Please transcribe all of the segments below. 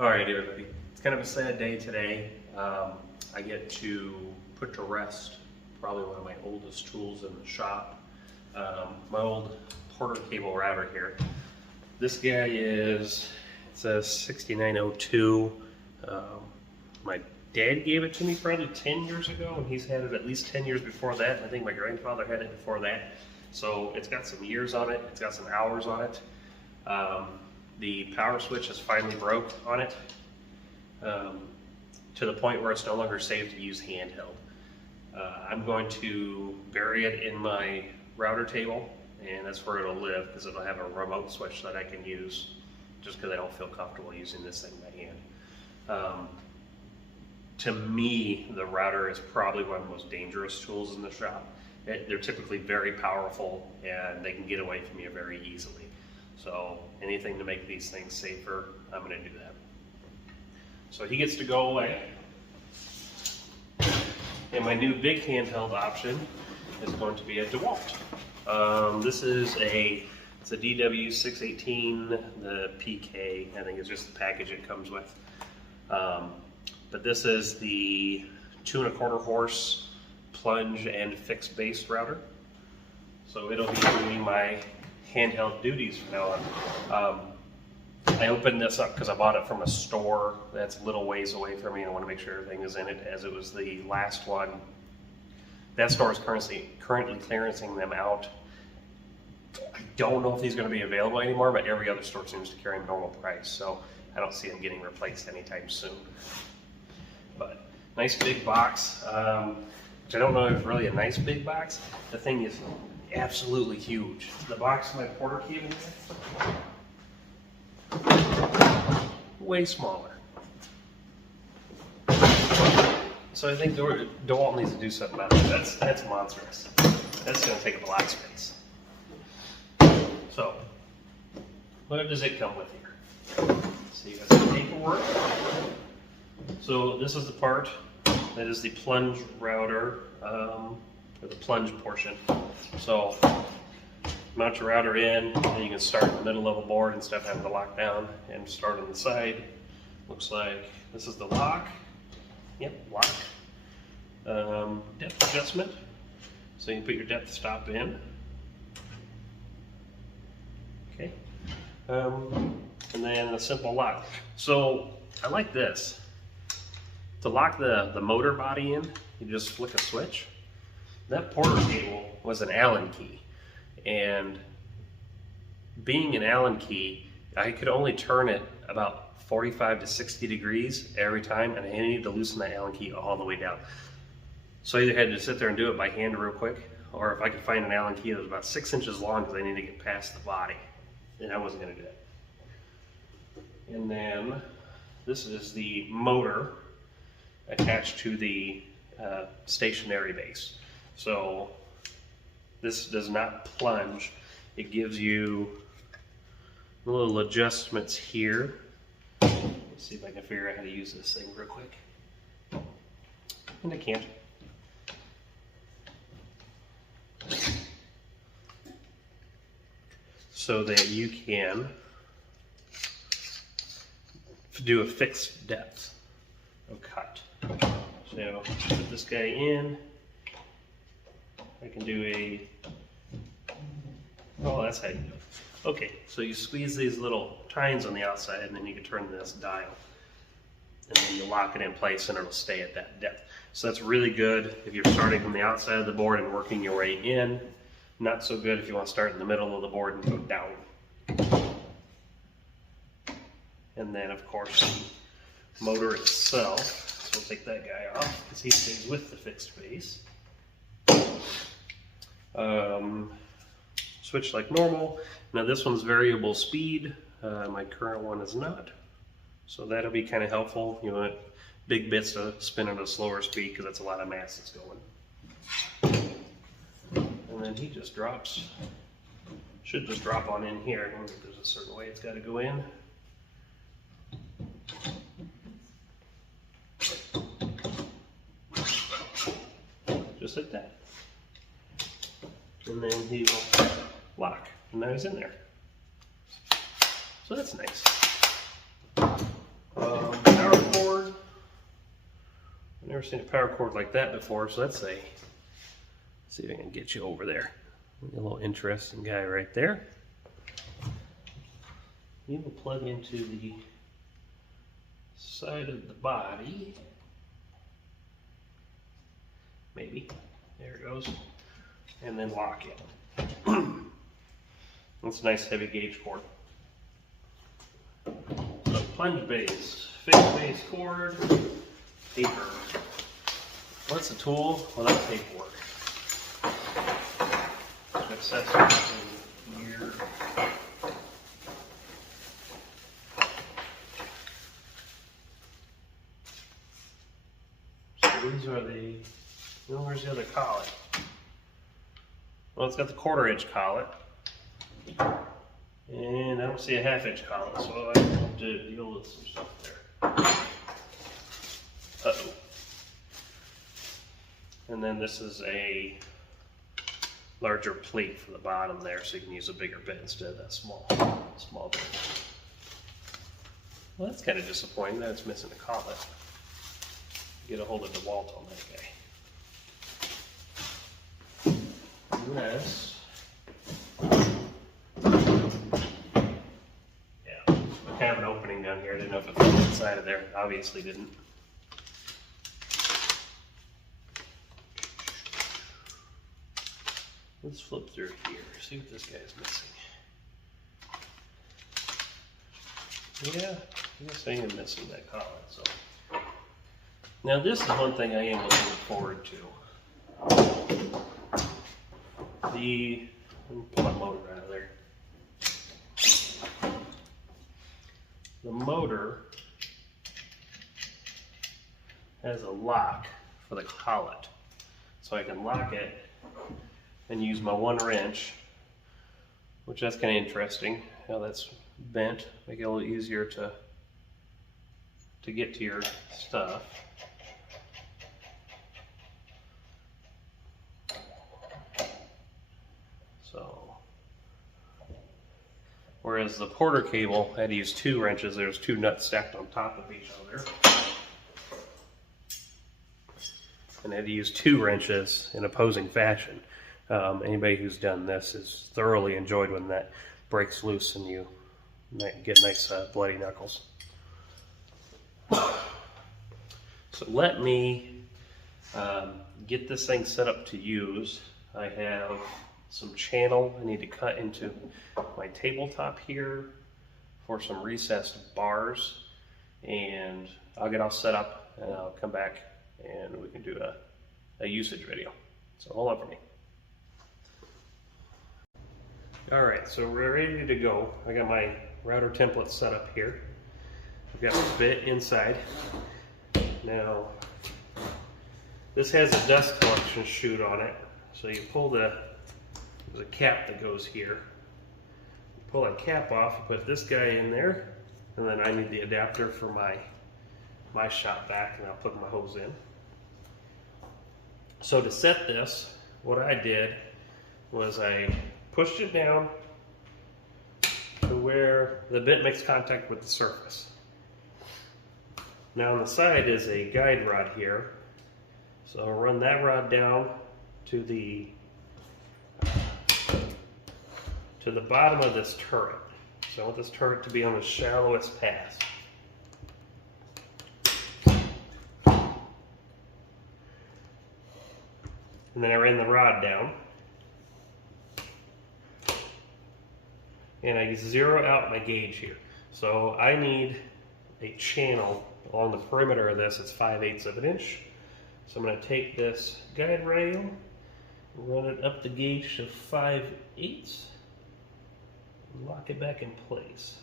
Alright everybody, it's kind of a sad day today. I get to put to rest probably one of my oldest tools in the shop. My old Porter cable router here. This guy it's a 6902. My dad gave it to me probably 10 years ago, and he's had it at least 10 years before that. I think my grandfather had it before that. So it's got some years on it, it's got some hours on it. The power switch is finally broke on it, to the point where it's no longer safe to use handheld. I'm going to bury it in my router table, and that's where it'll live, because it'll have a remote switch that I can use, just because I don't feel comfortable using this thing by hand. To me, the router is probably one of the most dangerous tools in the shop. They're typically very powerful, and they can get away from you very easily. So anything to make these things safer, I'm going to do that. So he gets to go away. And my new big handheld option is going to be a Dewalt. This is it's a DW618, the PK, I think it's just the package it comes with. But this is the 2¼ horse plunge and fixed base router. So it'll be doing my handheld duties from now on. I opened this up because I bought it from a store that's a little ways away from me, and I want to make sure everything is in it, as it was the last one. That store is currently clearancing them out. I don't know if these are going to be available anymore, but every other store seems to carry them normal price, so I don't see them getting replaced anytime soon. But nice big box, which I don't know if it's really a nice big box. The thing is absolutely huge. The box of my Porter cable here, way smaller. So I think Dewalt needs to do something about that. That's monstrous. That's going to take up a lot of space. So, what does it come with here? So you got some paperwork. So this is the part that is the plunge router, or the plunge portion. So mount your router in, and you can start in the middle of a board instead of having to lock down, and start on the side. Looks like this is the lock. Yep, lock. Depth adjustment. So you can put your depth stop in. Okay. And then a simple lock. So I like this. To lock the motor body in, you just flick a switch. That Porter cable was an Allen key, and being an Allen key, I could only turn it about 45 to 60 degrees every time, and I needed to loosen that Allen key all the way down. So I either had to sit there and do it by hand real quick, or if I could find an Allen key that was about 6 inches long, because I needed to get past the body, and I wasn't going to do that. And then this is the motor attached to the stationary base. So this does not plunge. It gives you little adjustments here. Let's see if I can figure out how to use this thing real quick. And I can't. So that you can do a fixed depth of cut. So put this guy in. I can do oh, that's how you do it. Okay, so you squeeze these little tines on the outside, and then you can turn this dial. And then you lock it in place, and it'll stay at that depth. So that's really good if you're starting from the outside of the board and working your way in. Not so good if you want to start in the middle of the board and go down. And then, of course, the motor itself. So we'll take that guy off because he stays with the fixed base. Switch like normal. Now this one's variable speed. My current one is not. So that'll be kind of helpful. You want big bits to spin at a slower speed because that's a lot of mass that's going. And then he just drops. Should just drop on in here. I don't think there's a certain way it's got to go in. Just like that. And then he will lock. And now he's in there. So that's nice. never seen a power cord like that before, so let's see if I can get you over there. A little interesting guy right there. You will plug into the side of the body. Maybe. There it goes. And then lock it. That's a nice heavy gauge cord. So plunge base, fixed base cord, paper. What's a tool without paperwork? Accessories in here. So these are the, where's the other collet? Well, it's got the 1/4 inch collet. And I don't see a 1/2 inch collet, so I have to deal with some stuff there. Uh-oh. And then this is a larger plate for the bottom there, so you can use a bigger bit instead of that small bit. Well, that's kind of disappointing that it's missing a collet. Get a hold of Dewalt on that guy. Unless, yeah, I have an opening down here. I didn't know if it fit inside of there. Obviously didn't. Let's flip through here, see what this guy's missing. Yeah, I guess I am missing that collet. So now this is one thing I am looking forward to. Let me pull my motor out of there. The motor has a lock for the collet, so I can lock it and use my 1 wrench, which that's kind of interesting. How that's bent, make it a little easier to get to your stuff. So, whereas the Porter cable, I had to use 2 wrenches. There's 2 nuts stacked on top of each other. And I had to use 2 wrenches in opposing fashion. Anybody who's done this has thoroughly enjoyed when that breaks loose and you get nice bloody knuckles. So let me get this thing set up to use. I have some channel I need to cut into my tabletop here for some recessed bars, and I'll get all set up and I'll come back and we can do a usage video. So hold on for me. All right, so we're ready to go. I got my router template set up here. I've got my bit inside. Now, this has a dust collection chute on it. So you pull there's a cap that goes here. You pull that cap off, you put this guy in there, and then I need the adapter for my shop vac, and I'll plug my hose in. So to set this, what I did was I pushed it down to where the bit makes contact with the surface. Now on the side is a guide rod here. So I'll run that rod down to the bottom of this turret. So I want this turret to be on the shallowest pass. And then I ran the rod down. And I zero out my gauge here. So I need a channel along the perimeter of this. It's 5/8 of an inch. So I'm going to take this guide rail, run it up the gauge to 5/8, and lock it back in place.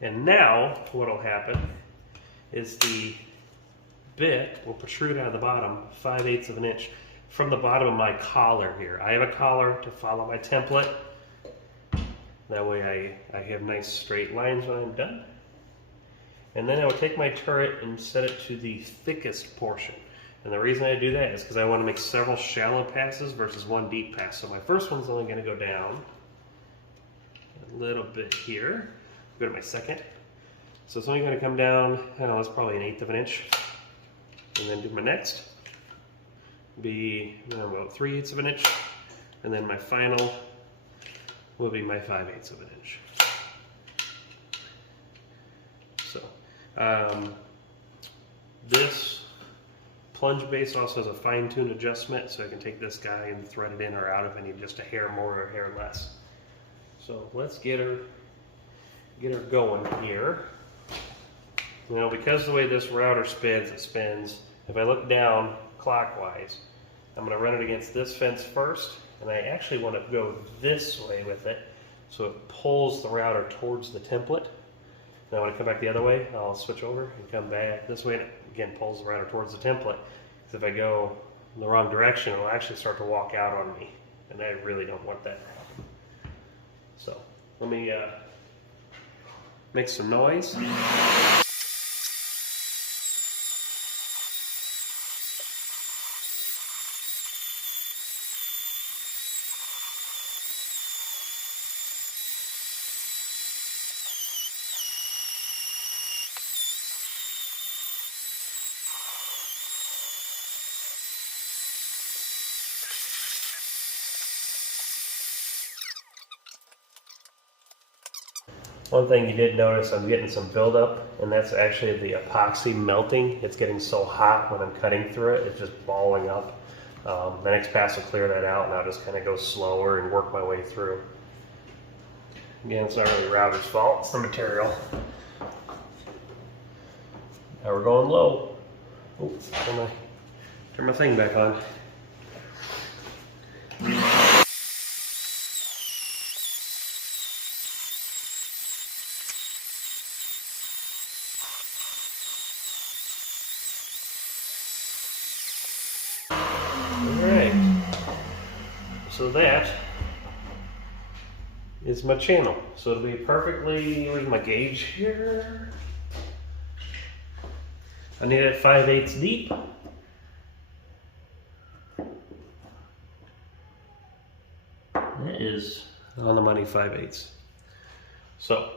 And now what will happen is the bit will protrude out of the bottom 5/8 of an inch from the bottom of my collar here. I have a collar to follow my template. That way I have nice straight lines when I'm done. And then I would take my turret and set it to the thickest portion. And the reason I do that is because I want to make several shallow passes versus one deep pass. So my first one's only going to go down a little bit here. Go to my second. So it's only going to come down, I don't know, it's probably 1/8 of an inch. And then do my next, be about 3/8 of an inch, and then my final will be my 5/8 of an inch. So this plunge base also has a fine-tune adjustment, so I can take this guy and thread it in or out if I need just a hair more or a hair less. So let's get her going here. Now, because the way this router spins, it spins. If I look down clockwise, I'm going to run it against this fence first, and I actually want to go this way with it, so it pulls the router towards the template. Now when I come back the other way, I'll switch over and come back this way, and it again pulls the router towards the template. Because if I go in the wrong direction, it'll actually start to walk out on me, and I really don't want that to happen. So let me make some noise. One thing you did notice, I'm getting some buildup, and that's actually the epoxy melting. It's getting so hot when I'm cutting through it, it's just balling up. The next pass will clear that out, and I'll just kind of go slower and work my way through. Again, it's not really the router's fault, it's the material. Now we're going low. Oh, turn my thing back on. Alright, so that is my channel. So it'll be perfectly, where's my gauge here? I need it 5/8 deep. That is on the money 5/8. So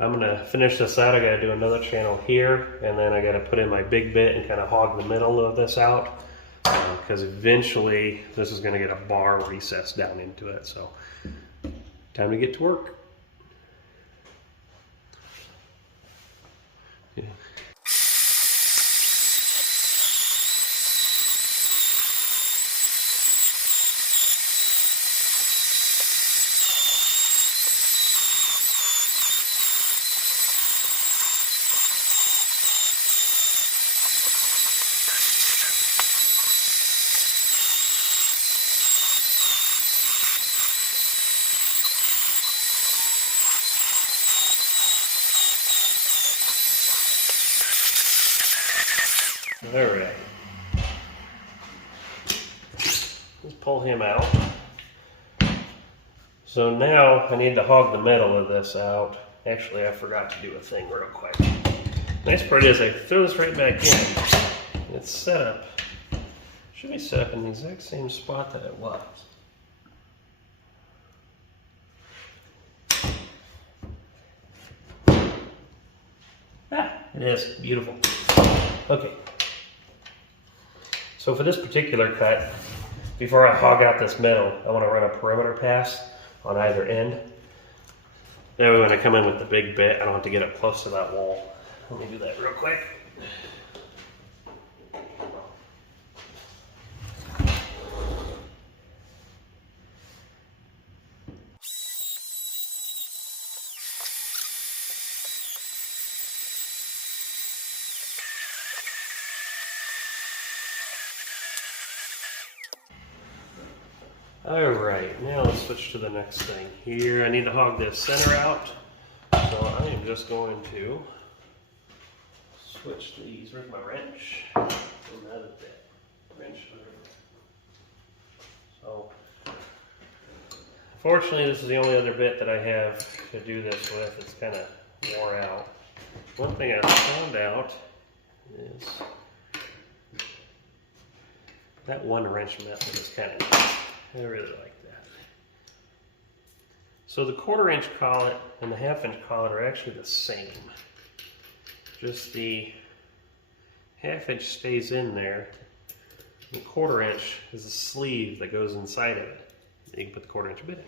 I'm gonna finish this out. I gotta do another channel here, and then I gotta put in my big bit and kind of hog the middle of this out, because eventually this is gonna get a bar recessed down into it. So time to get to work. Yeah. All right, let's pull him out. So now I need to hog the middle of this out. Actually, I forgot to do a thing real quick. Nice part is I throw this right back in, and it's set up. Should be set up in the exact same spot that it was. Ah, it is beautiful. Okay. So for this particular cut, before I hog out this middle, I want to run a perimeter pass on either end. That way when I come in with the big bit, I don't have to get up close to that wall. Let me do that real quick. Alright, now let's switch to the next thing. Here I need to hog this center out, so I am just going to switch to these. Where's my wrench? Another bit. Wrench. So, fortunately this is the only other bit that I have to do this with. It's kind of wore out. One thing I found out is that one wrench method is kind of nice. I really like that. So the 1/4 inch collet and the 1/2 inch collet are actually the same. Just the 1/2 inch stays in there. The 1/4 inch is a sleeve that goes inside of it. You can put the 1/4 inch bit in.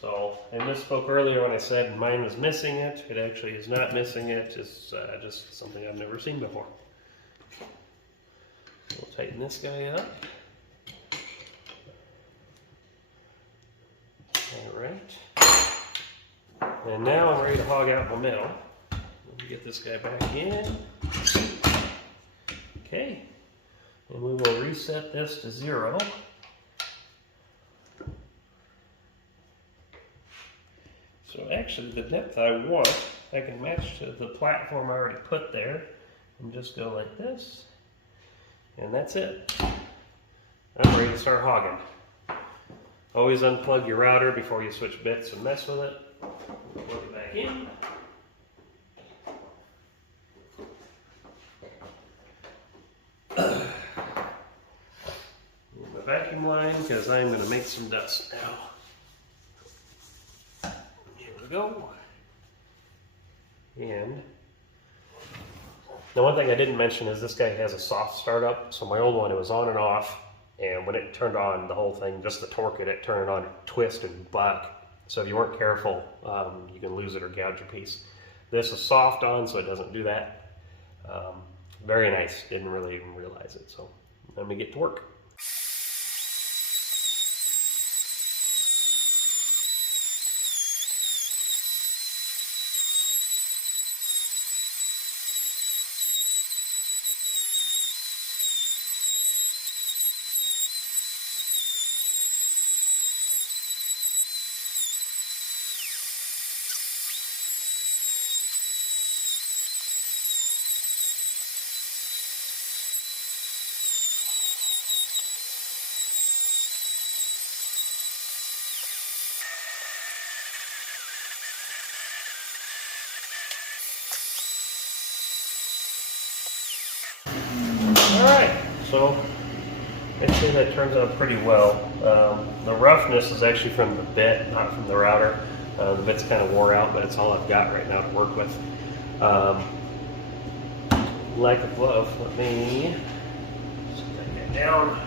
So I misspoke earlier when I said mine was missing it. It actually is not missing it. It's just something I've never seen before. We'll tighten this guy up. All right. And now I'm ready to hog out my middle. Let me get this guy back in. Okay. And we will reset this to 0. So actually the depth I want, I can match to the platform I already put there and just go like this. And that's it. I'm ready to start hogging. Always unplug your router before you switch bits and mess with it. Plug it back in. My vacuum line, because I'm going to make some dust now. Here we go. And now one thing I didn't mention is this guy has a soft startup. So my old one, it was on and off. And when it turned on, the whole thing, just the torque it turned on, twist and buck. So if you weren't careful, you can lose it or gouge your piece. This is soft on, so it doesn't do that. Very nice. Didn't really even realize it. So let me get to work. Alright, so I'd say that turns out pretty well. The roughness is actually from the bit, not from the router. The bit's kind of wore out, but it's all I've got right now to work with. Like a glove, let me just get down.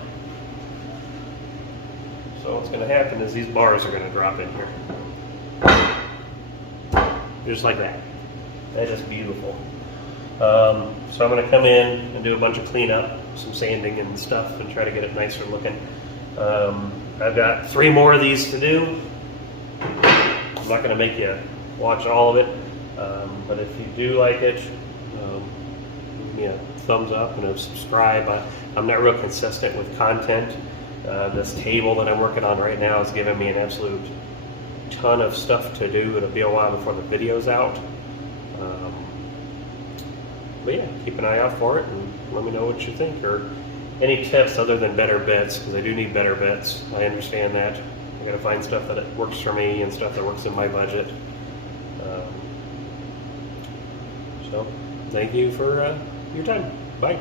So what's going to happen is these bars are going to drop in here. Just like that. That is beautiful. So I'm going to come in and do a bunch of cleanup, some sanding and stuff, and try to get it nicer looking. I've got 3 more of these to do. I'm not going to make you watch all of it, but if you do like it, give me a thumbs up and a subscribe. I'm not real consistent with content. This table that I'm working on right now is giving me an absolute ton of stuff to do. It'll be a while before the video's out. But yeah, keep an eye out for it and let me know what you think, or any tips other than better bits, because I do need better bits. I understand that. I gotta find stuff that works for me and stuff that works in my budget. So thank you for your time. Bye.